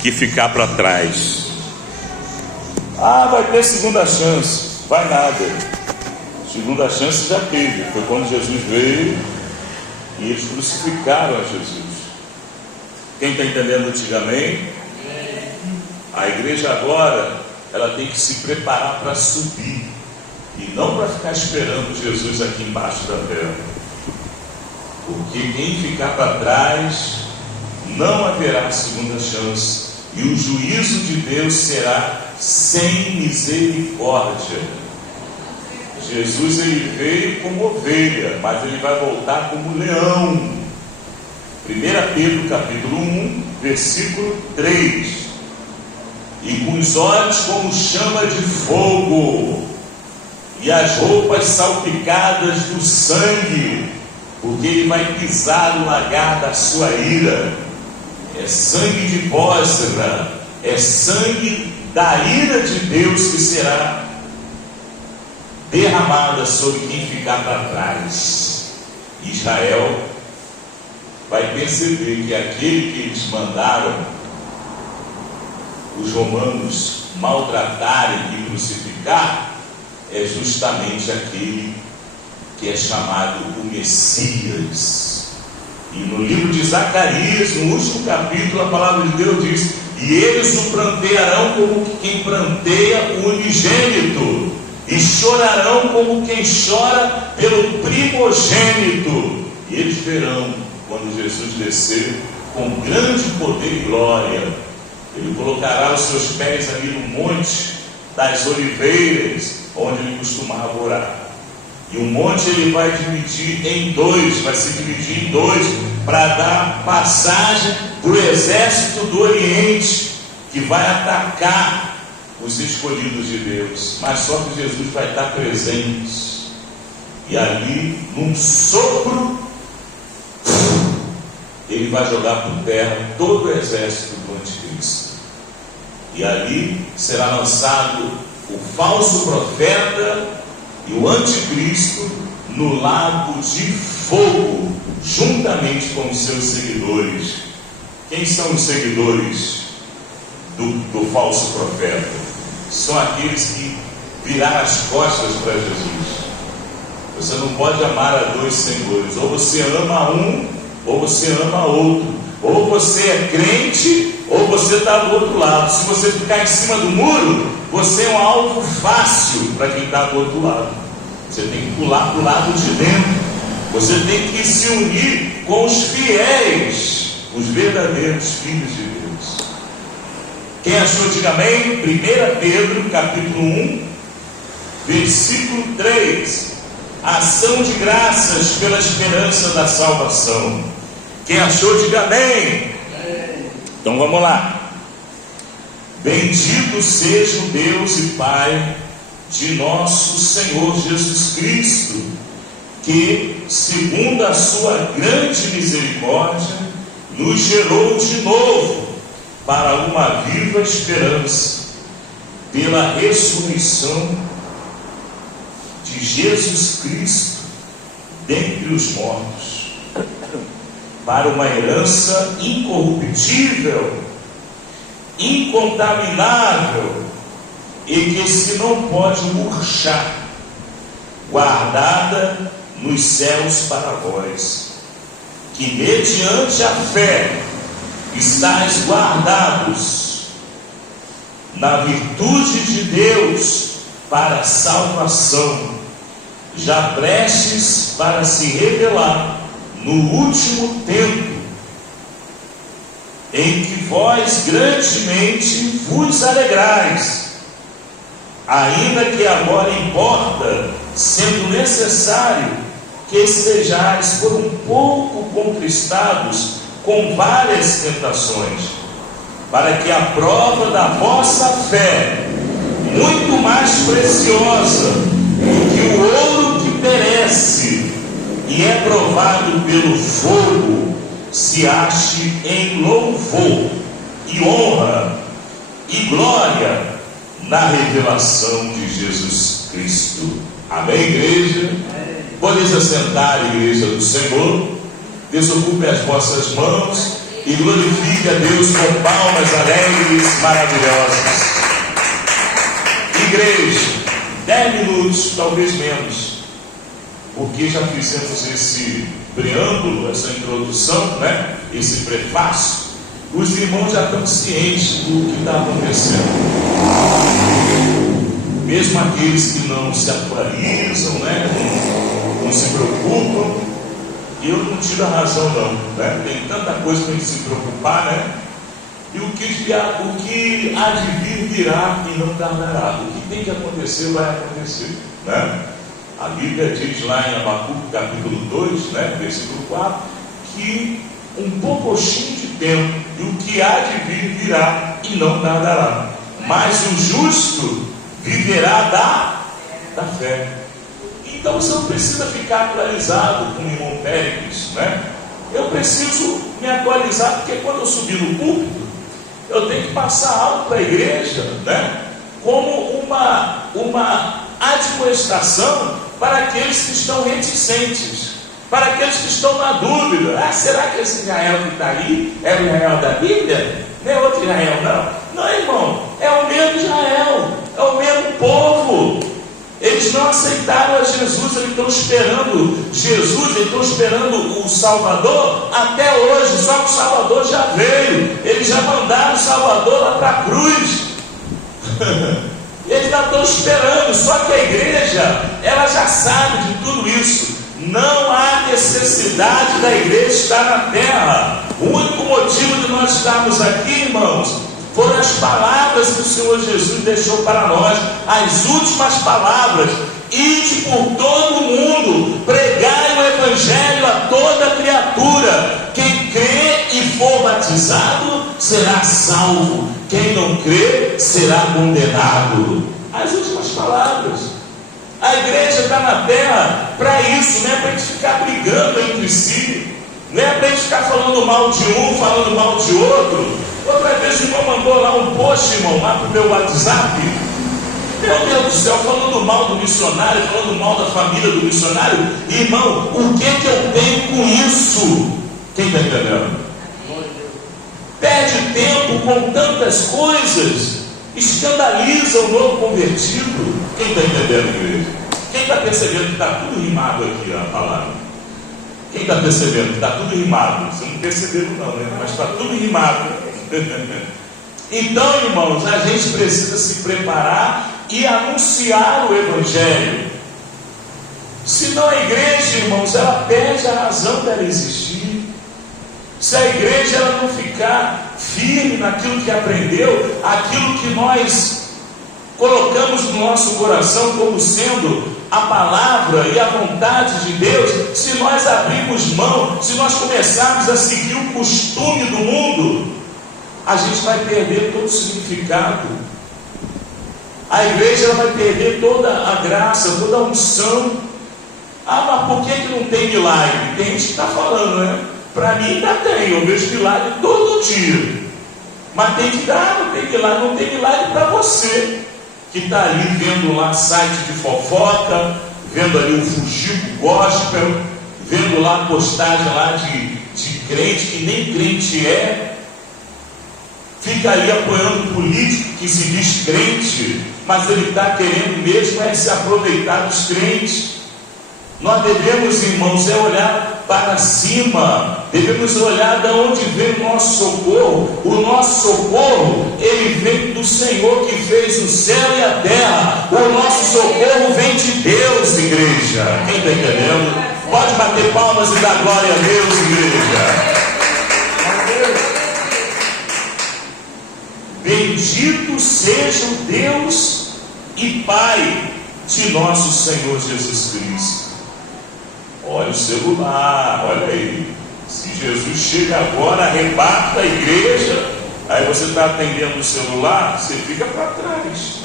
que ficar para trás. Ah, vai ter segunda chance. Vai nada. Segunda chance já teve. Foi quando Jesus veio e eles crucificaram a Jesus. Quem está entendendo, diga amém. A igreja agora, ela tem que se preparar para subir e não para ficar esperando Jesus aqui embaixo da terra. Porque quem ficar para trás, não haverá segunda chance, e o juízo de Deus será sem misericórdia. Jesus, ele veio como ovelha, mas ele vai voltar como leão. 1 Pedro capítulo 1, versículo 3. E com os olhos como chama de fogo, e as roupas salpicadas do sangue, porque ele vai pisar o lagar da sua ira. É sangue de Bósra, é sangue da ira de Deus que será derramada sobre quem ficar para trás. Israel vai perceber que aquele que eles mandaram os romanos maltratarem e crucificar é justamente aquele que é chamado o Messias. E no livro de Zacarias, no último capítulo, a palavra de Deus diz: e eles o prantearão como quem pranteia o unigênito, e chorarão como quem chora pelo primogênito. E eles verão, quando Jesus descer com grande poder e glória, ele colocará os seus pés ali no monte das oliveiras, onde ele costumava orar. E o monte ele vai dividir em dois, vai se dividir em dois, para dar passagem para o exército do Oriente, que vai atacar os escolhidos de Deus. Mas só que Jesus vai estar presente. E ali, num sopro, ele vai jogar por terra todo o exército do anticristo. E ali será lançado o falso profeta e o anticristo no lago de fogo, juntamente com os seus seguidores. Quem são os seguidores do falso profeta? São aqueles que viraram as costas para Jesus. Você não pode amar a dois senhores. Ou você ama um, ou você ama outro. Ou você é crente, ou você está do outro lado. Se você ficar em cima do muro, você é um alvo fácil para quem está do outro lado. Você tem que pular para o lado de dentro. Você tem que se unir com os fiéis, os verdadeiros filhos de Deus. Quem achou, diga amém. 1 Pedro capítulo 1, versículo 3. Ação de graças pela esperança da salvação. Quem achou, diga amém. Então vamos lá. Bendito seja o Deus e Pai de nosso Senhor Jesus Cristo, que, segundo a sua grande misericórdia, nos gerou de novo para uma viva esperança, pela ressurreição de Jesus Cristo dentre os mortos, para uma herança incorruptível, incontaminável, e que se não pode murchar, guardada nos céus para vós, que mediante a fé estáis guardados na virtude de Deus para a salvação, já prestes para se revelar no último tempo, em que vós grandemente vos alegrais, ainda que agora importa, sendo necessário, que estejais por um pouco contristados com várias tentações, para que a prova da vossa fé, muito mais preciosa do que o ouro que perece e é provado pelo fogo, se ache em louvor e honra e glória na revelação de Jesus Cristo. Amém, igreja? Podeis assentar, igreja do Senhor. Desocupe as vossas mãos e glorifique a Deus com palmas alegres, maravilhosas. Igreja, 10 minutos, talvez menos, porque já fizemos esse preâmbulo, essa introdução, né? Esse prefácio. Os irmãos já estão cientes do que está acontecendo. Mesmo aqueles que não se atualizam, né? Não se preocupam, eu não tiro a razão não, né? Tem tanta coisa para a gente se preocupar, né? E o que há de vir virá e não tardará. O que tem que acontecer vai acontecer, né? A Bíblia diz lá em Abacuque capítulo 2, né? Versículo 4, que um pouquinho de tempo, e o que há de vir virá e não tardará. Mas o justo viverá da fé. Então você não precisa ficar atualizado com o irmão Péricles, né? Eu preciso me atualizar, porque quando eu subir no púlpito, eu tenho que passar algo para a igreja, né? Como uma admoestação para aqueles que estão reticentes, para aqueles que estão na dúvida. Será que esse Israel que está aí é o Israel da Bíblia? Não é outro Israel, não. Não, irmão, é o mesmo Israel, é o mesmo povo. Eles não aceitaram a Jesus, eles estão esperando Jesus, eles estão esperando o Salvador até hoje, só que o Salvador já veio, eles já mandaram o Salvador lá para a cruz. Eles ainda estão esperando, só que a igreja, ela já sabe de tudo isso. Não há necessidade da igreja estar na terra. O único motivo de nós estarmos aqui, irmãos, foram as palavras que o Senhor Jesus deixou para nós, as últimas palavras: ide por todo o mundo, pregai o Evangelho a toda criatura. Quem crê e for batizado será salvo, quem não crê será condenado. As últimas palavras. A igreja está na terra para isso, não é para a gente ficar brigando entre si, não é para a gente ficar falando mal de um, falando mal de outro. Outra vez o irmão mandou lá um post, irmão, lá para o meu WhatsApp. Meu Deus do céu, falando mal do missionário, falando mal da família do missionário. Irmão, o que eu tenho com isso? Quem está entendendo? Perde tempo com tantas coisas, escandaliza o novo convertido. Quem está entendendo, igreja? Quem está percebendo que está tudo rimado aqui a palavra? Quem está percebendo que está tudo rimado? Você não percebeu não, né? Mas está tudo rimado. Então, irmãos, a gente precisa se preparar e anunciar o Evangelho. Senão a igreja, irmãos, ela perde a razão dela existir. Se a igreja ela não ficar firme naquilo que aprendeu, aquilo que nós colocamos no nosso coração como sendo a palavra e a vontade de Deus, se nós abrirmos mão, se nós começarmos a seguir o costume do mundo, a gente vai perder todo o significado. A igreja ela vai perder toda a graça, toda a unção. Mas por que não tem milagre? Tem gente que está falando, né? Para mim ainda tem, eu vejo milagre todo dia. Mas tem que dar, não tem milagre para você que está ali vendo lá site de fofoca, vendo ali o fuxico gospel, vendo lá postagem lá de crente que nem crente é, fica ali apoiando um político que se diz crente, mas ele está querendo mesmo se aproveitar dos crentes. Nós devemos, irmãos, olhar para cima, devemos olhar de onde vem o nosso socorro. O nosso socorro, ele vem do Senhor que fez o céu e a terra. O nosso socorro vem de Deus, igreja. Quem está entendendo? Pode bater palmas e dar glória a Deus, igreja. Bendito seja o Deus e Pai de nosso Senhor Jesus Cristo. Olha o celular, olha aí. Se Jesus chega agora, arrebata a igreja, aí você está atendendo o celular, você fica para trás.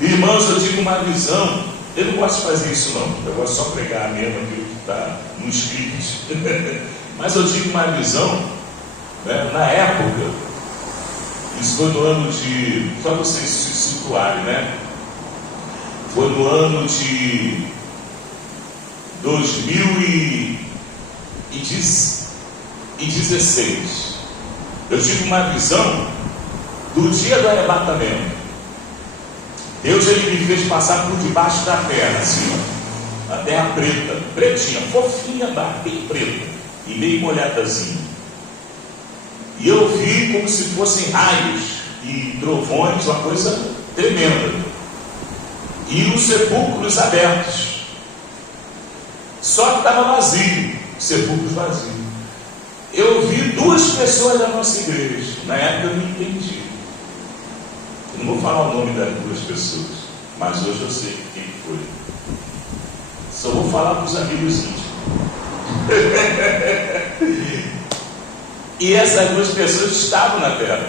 Irmãos, eu digo uma visão. Eu não gosto de fazer isso não. Eu gosto só de pregar mesmo aquilo que está no script. Mas eu digo uma visão, né? Na época, isso foi no ano de... Só vocês se situarem, né? Foi no ano de 2000 e e 16. Eu tive uma visão do dia do arrebatamento. Deus, ele me fez passar por debaixo da terra, assim, ó, a terra preta, pretinha, fofinha, bem preta e meio molhadazinha. E eu vi como se fossem raios e trovões, uma coisa tremenda, e os sepulcros abertos. Só que estava vazio, sepulcros vazios. Eu vi 2 pessoas da nossa igreja. Na época eu não entendi. Eu não vou falar o nome das 2 pessoas, mas hoje eu sei quem foi. Só vou falar para os amigos íntimos. E essas 2 pessoas estavam na terra.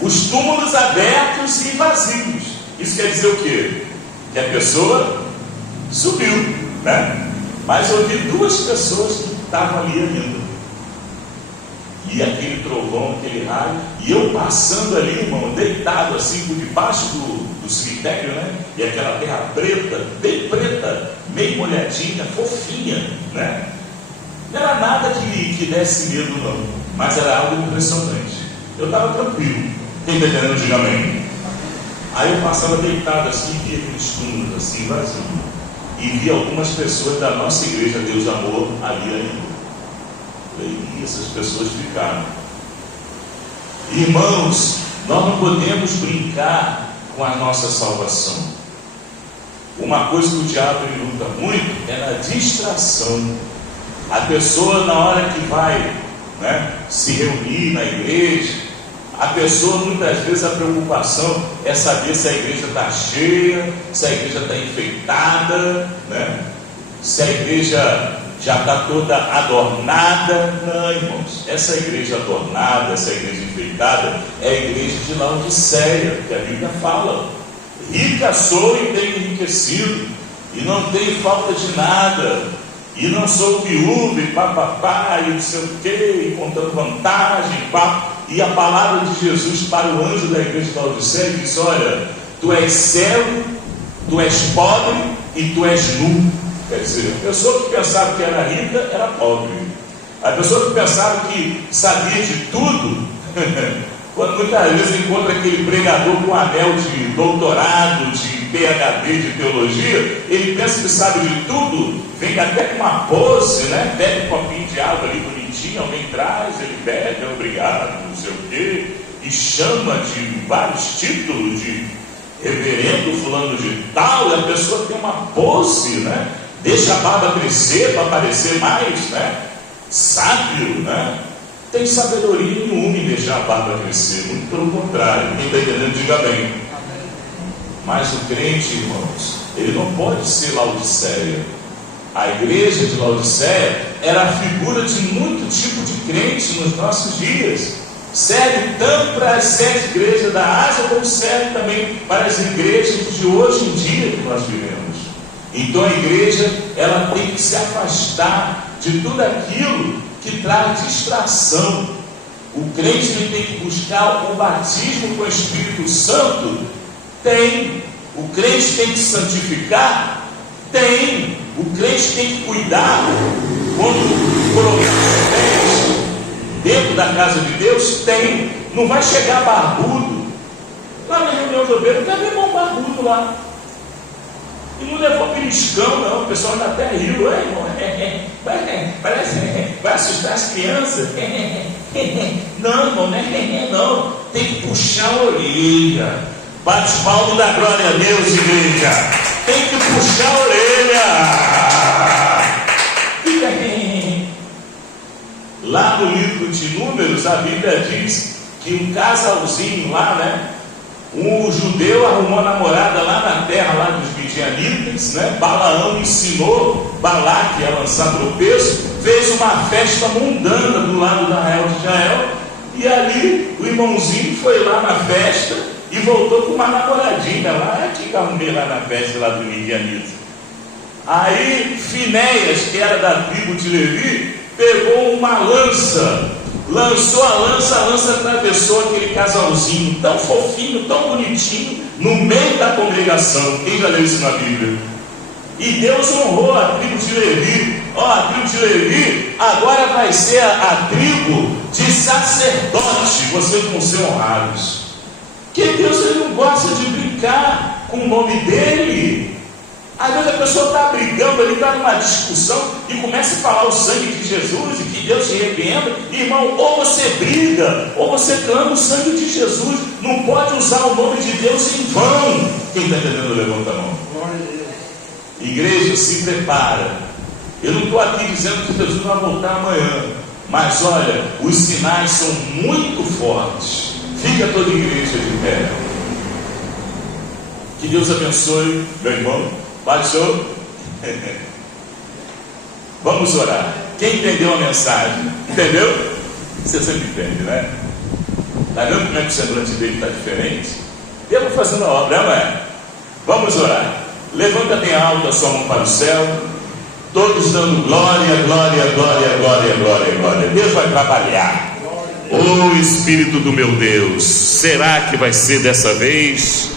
Os túmulos abertos e vazios. Isso quer dizer o quê? Que a pessoa subiu, né? Mas eu vi 2 pessoas que estavam ali ainda. E aquele trovão, aquele raio, e eu passando ali, irmão, deitado assim por debaixo do cemitério, né? E aquela terra preta, bem preta, meio molhadinha, fofinha, né? Não era nada que desse medo, não, mas era algo impressionante. Eu estava tranquilo. Quem está entendendo, diga amém. Aí eu passava deitado assim, via aqueles túmulos assim, vazio, e vi algumas pessoas da nossa igreja Deus Amor ali ainda. E essas pessoas ficaram. Irmãos, nós não podemos brincar com a nossa salvação. Uma coisa que o diabo ele luta muito é na distração. A pessoa, na hora que vai, né, se reunir na igreja, a pessoa, muitas vezes, a preocupação é saber se a igreja está cheia, se a igreja está enfeitada, né? Se a igreja já está toda adornada. Não, irmãos, essa igreja adornada, essa igreja enfeitada é a igreja de Laodiceia, que a Bíblia fala: rica sou e tenho enriquecido, e não tenho falta de nada, e não sou viúva e papapá, e não sei o que, e contando vantagem, pá. E a palavra de Jesus para o anjo da igreja de Laodiceia diz: olha, tu és cego, tu és pobre e tu és nu. Quer dizer, a pessoa que pensava que era rica era pobre. A pessoa que pensava que sabia de tudo, quando muitas vezes encontra aquele pregador com anel de doutorado, de PhD de teologia, ele pensa que sabe de tudo, vem até com uma pose, né? Bebe um copinho de água ali bonitinho, alguém traz, ele bebe, obrigado, não sei o quê, e chama de vários títulos de reverendo fulano de tal, e a pessoa tem uma pose, né? Deixa a barba crescer para parecer mais, né? Sábio, né? Tem sabedoria nenhuma em deixar a barba crescer, muito pelo contrário. Quem está entendendo, diga bem. Mas o crente, irmãos, ele não pode ser Laodiceia. A igreja de Laodiceia era a figura de muito tipo de crente nos nossos dias. Serve tanto para as 7 igrejas da Ásia, como serve também para as igrejas de hoje em dia que nós vivemos. Então a igreja, ela tem que se afastar de tudo aquilo que traz distração. O crente ele tem que buscar o batismo com o Espírito Santo? Tem. O crente tem que santificar? Tem. O crente tem que cuidar quando colocar os pés dentro da casa de Deus? Tem. Não vai chegar barbudo lá na reunião de obreiros, quer ver irmão barbudo lá. E não levou beliscão, não. O pessoal ainda até riu, irmão. Vai assustar as crianças. Não, irmão, não é não. Tem que puxar a orelha. Bate palmo da glória a Deus, igreja. Tem que puxar a orelha. Lá no livro de Números, a Bíblia diz que um casalzinho lá, né? Um judeu arrumou uma namorada lá na terra, lá dos midianitas, né? Balaão ensinou Balaque a lançar tropeço, fez uma festa mundana do lado do arraial de Israel, e ali o irmãozinho foi lá na festa e voltou com uma namoradinha lá, que arrumei lá na festa lá do midianita. Aí Finéias, que era da tribo de Levi, pegou uma lança, lançou a lança atravessou aquele casalzinho tão fofinho, tão bonitinho, no meio da congregação. Quem já leu isso na Bíblia? E Deus honrou a tribo de Levi, Ó, a tribo de Levi agora vai ser a tribo de sacerdote, vocês vão ser honrados. Que Deus, ele não gosta de brincar com o nome dele. Às vezes a pessoa está brigando, ele está numa discussão e começa a falar o sangue de Jesus e que Deus se arrependa. Irmão, ou você briga, ou você clama o sangue de Jesus. Não pode usar o nome de Deus em vão. Quem está entendendo, levanta a mão. Igreja, se prepara. Eu não estou aqui dizendo que Jesus vai voltar amanhã, mas olha, os sinais são muito fortes. Fica toda a igreja de pé. Que Deus abençoe, meu irmão. Baixou? Vamos orar. Quem entendeu a mensagem? Entendeu? Você sempre entende, né? Está vendo como é que o semblante dele está diferente? Deus fazendo a obra, não é? Vamos orar. Levanta bem alto a sua mão para o céu. Todos dando glória, glória, glória, glória, glória, glória. Deus vai trabalhar. Oh Espírito do meu Deus, será que vai ser dessa vez?